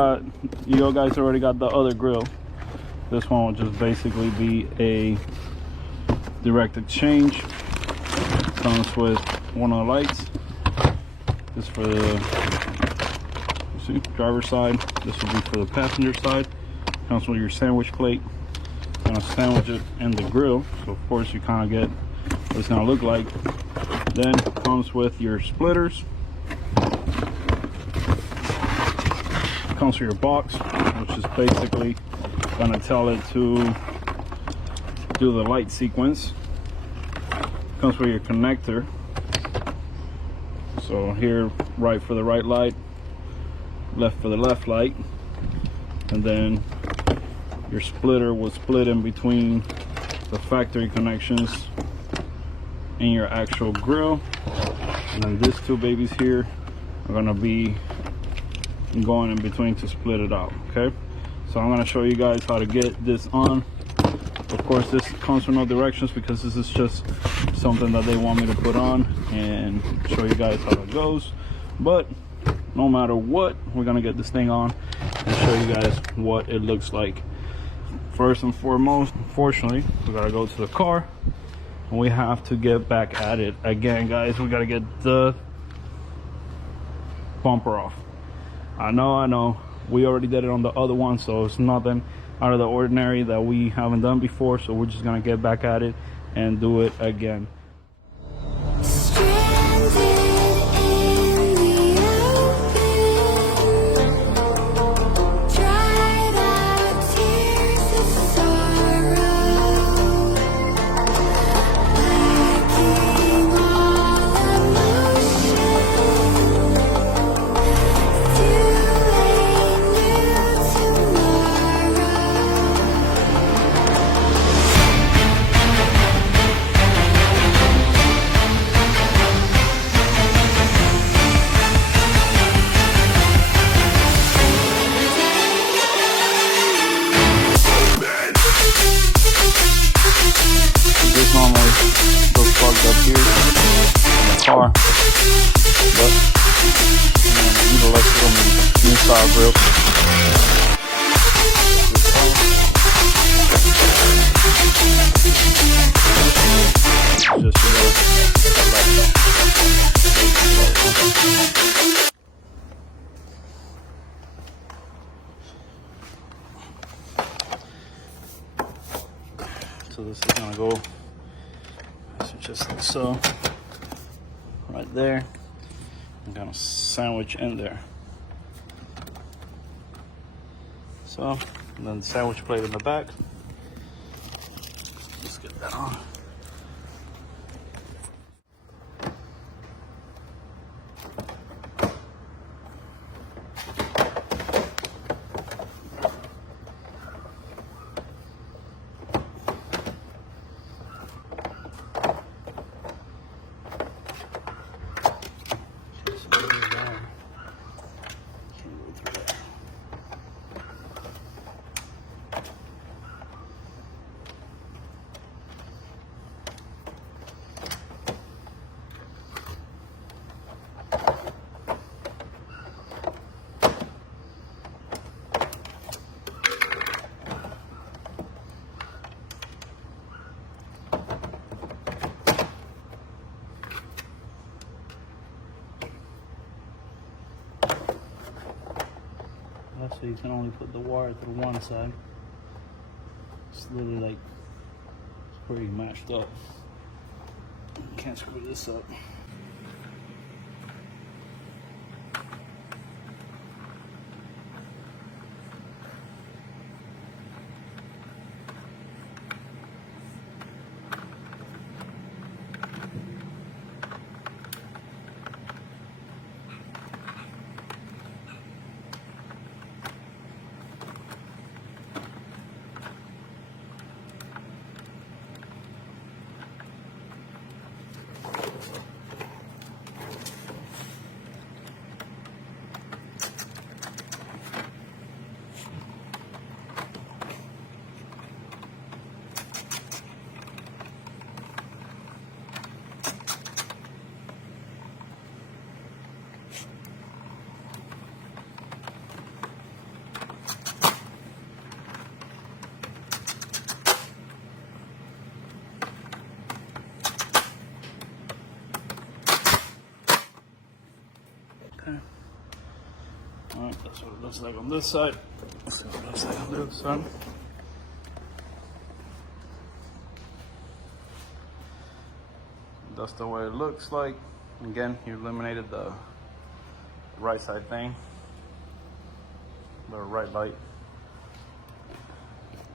You guys already got the other grill. This one will just basically be a direct exchange. Comes with one of the lights. This for the driver's side. This will be for the passenger side. Comes with your sandwich plate. Gonna sandwich it in the grill, so of course you kind of get what it's gonna look like. Then comes with your splitters. Comes with your box, which is basically gonna tell it to do the light sequence. Comes with your connector. So here, right for the right light, left for the left light, and then your splitter will split in between the factory connections and your actual grill. And then these two babies here are gonna be going in between to split it out. Okay, so I'm gonna show you guys how to get this on. Of course, this comes with no directions because this is just something that they want me to put on and show you guys how it goes. But no matter what, we're gonna get this thing on and show you guys what it looks like. First and foremost, unfortunately, we gotta go to the car and we have to get back at it again, guys. We gotta get the bumper off. I know, we already did it on the other one, so it's nothing out of the ordinary that we haven't done before. So we're just gonna get back at it and do it again. Car, but utilize some new style grill. So this is gonna go just like so. Right there, I'm gonna sandwich in there. So, and then the sandwich plate in the back. Let's get that on. So you can only put the wire to the one side. It's literally like it's pretty mashed up. Can't screw this up. That's what it looks like on this side. Let's see what it looks like on the other side. That's the way it looks like. Again, you eliminated the right side thing, the right light.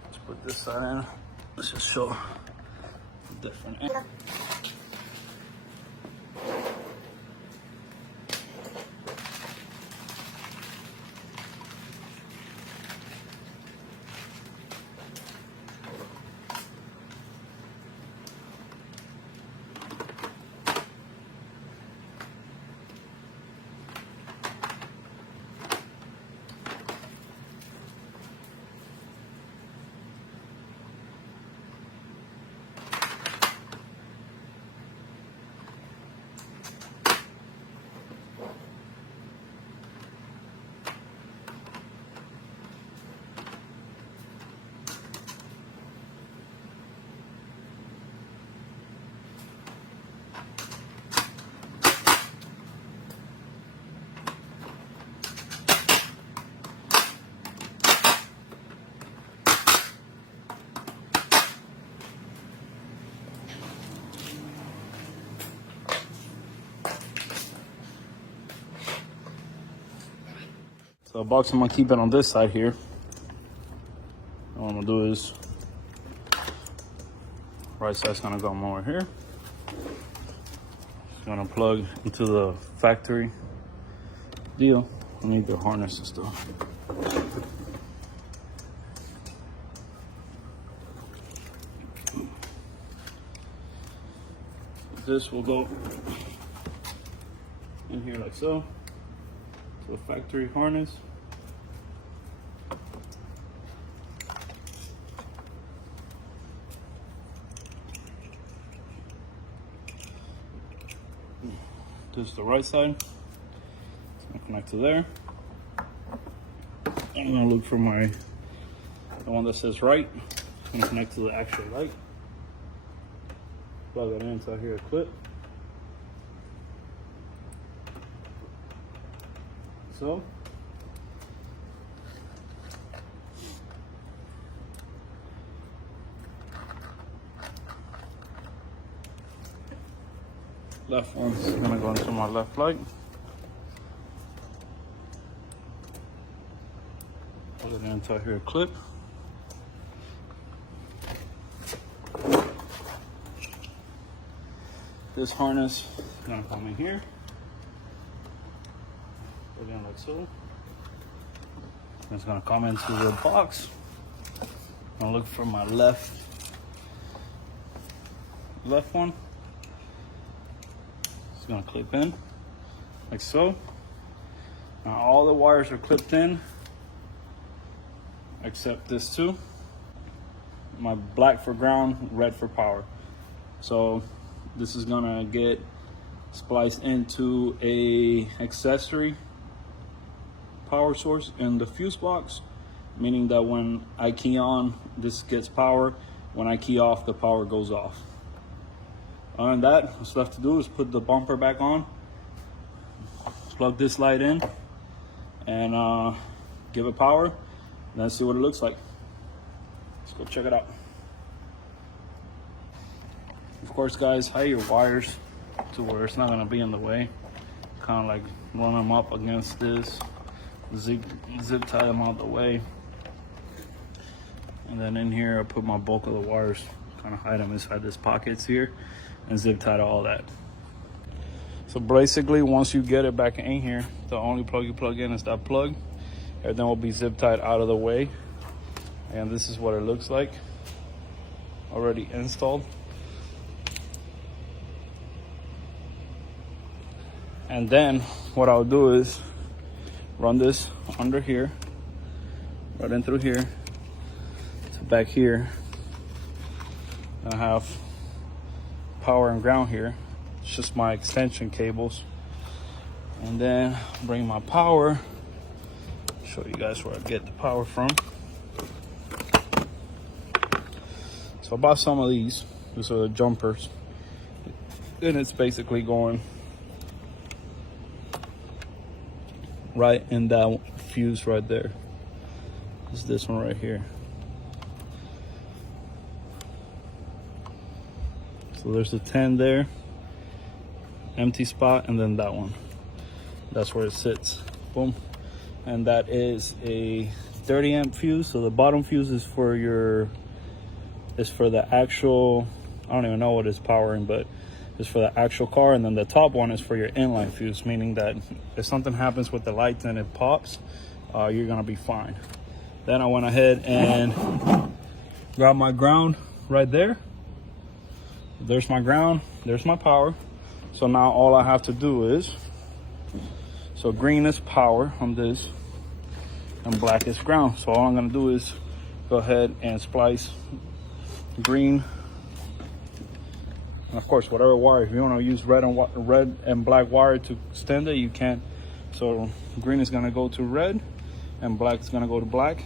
Let's put this side in. Let's just show different angle. So the box I'm gonna keep it on this side here. What I'm gonna do is, right side's gonna go more here. Just gonna plug into the factory deal. I need the harness and stuff. This will go in here like so. To the factory harness. This is the right side. It's gonna connect to there. I'm gonna look for the one that says right. It's gonna connect to the actual light. Plug it inside here, a clip. So. Left one's gonna go into my left light. Put it inside here, a clip. This harness is gonna come in here. Put it in like so. It's gonna come into the box. I'm gonna look for my left one. It's gonna clip in like so. Now all the wires are clipped in except this two. My black for ground, red for power. So this is gonna get spliced into a accessory power source in the fuse box, meaning that when I key on, this gets power. When I key off, the power goes off. Other than that, what's left to do is put the bumper back on, plug this light in, and give it power, and then see what it looks like. Let's go check it out. Of course, guys, hide your wires to where it's not gonna be in the way. Kind of like run them up against this, zip tie them out the way. And then in here, I put my bulk of the wires, kind of hide them inside this pockets here, and zip tie to all that. So basically, once you get it back in here, the only plug you plug in is that plug. Everything will be zip tied out of the way. And this is what it looks like, already installed. And then what I'll do is run this under here, right in through here to back here. I have power and ground here. It's just my extension cables. And then bring my power, show you guys where I get the power from. So I bought some of these are the jumpers. And it's basically going right in that fuse right there. It's this one right here. So there's the 10 there, empty spot, and then that one. That's where it sits. Boom. And that is a 30 amp fuse. So the bottom fuse is for the actual, I don't even know what it's powering, but it's for the actual car. And then the top one is for your inline fuse, meaning that if something happens with the lights and it pops, you're gonna be fine. Then I went ahead and grabbed my ground right there. There's my ground, there's my power. So now all I have to do is, so green is power on this and black is ground. So all I'm gonna do is go ahead and splice green. And of course, whatever wire, if you wanna use red and black wire to extend it, you can. So green is gonna go to red and black is gonna go to black.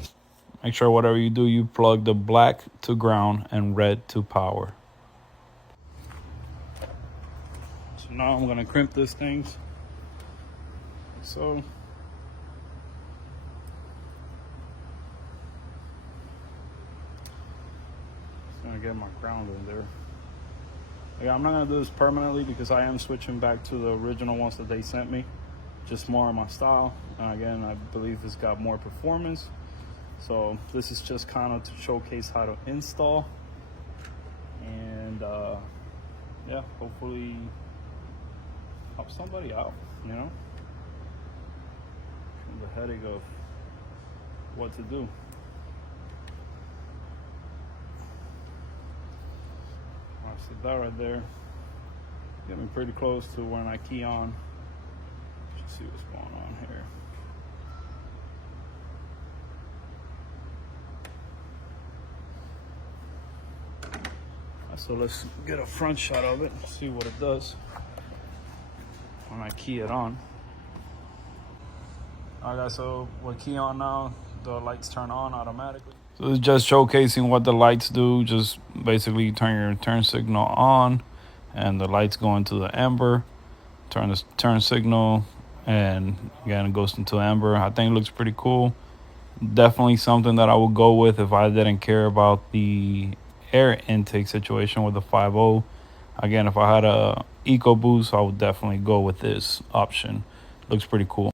Make sure whatever you do, you plug the black to ground and red to power. So now I'm gonna crimp this thing. So just gonna get my ground in there. Yeah, I'm not gonna do this permanently because I am switching back to the original ones that they sent me, just more on my style. And again, I believe it's got more performance. So this is just kind of to showcase how to install, and yeah, hopefully help somebody out, you know, from the headache of what to do. So that right there, getting pretty close to when I key on. Let's see what's going on here. So let's get a front shot of it, see what it does when I key it on. All right, guys, so we're key on now. The lights turn on automatically. So it's just showcasing what the lights do. Just basically turn your turn signal on and the lights go into the amber. Turn the turn signal and again it goes into amber. I think it looks pretty cool. Definitely something that I would go with if I didn't care about the air intake situation with the 5.0. Again, if I had a EcoBoost, I would definitely go with this option. Looks pretty cool.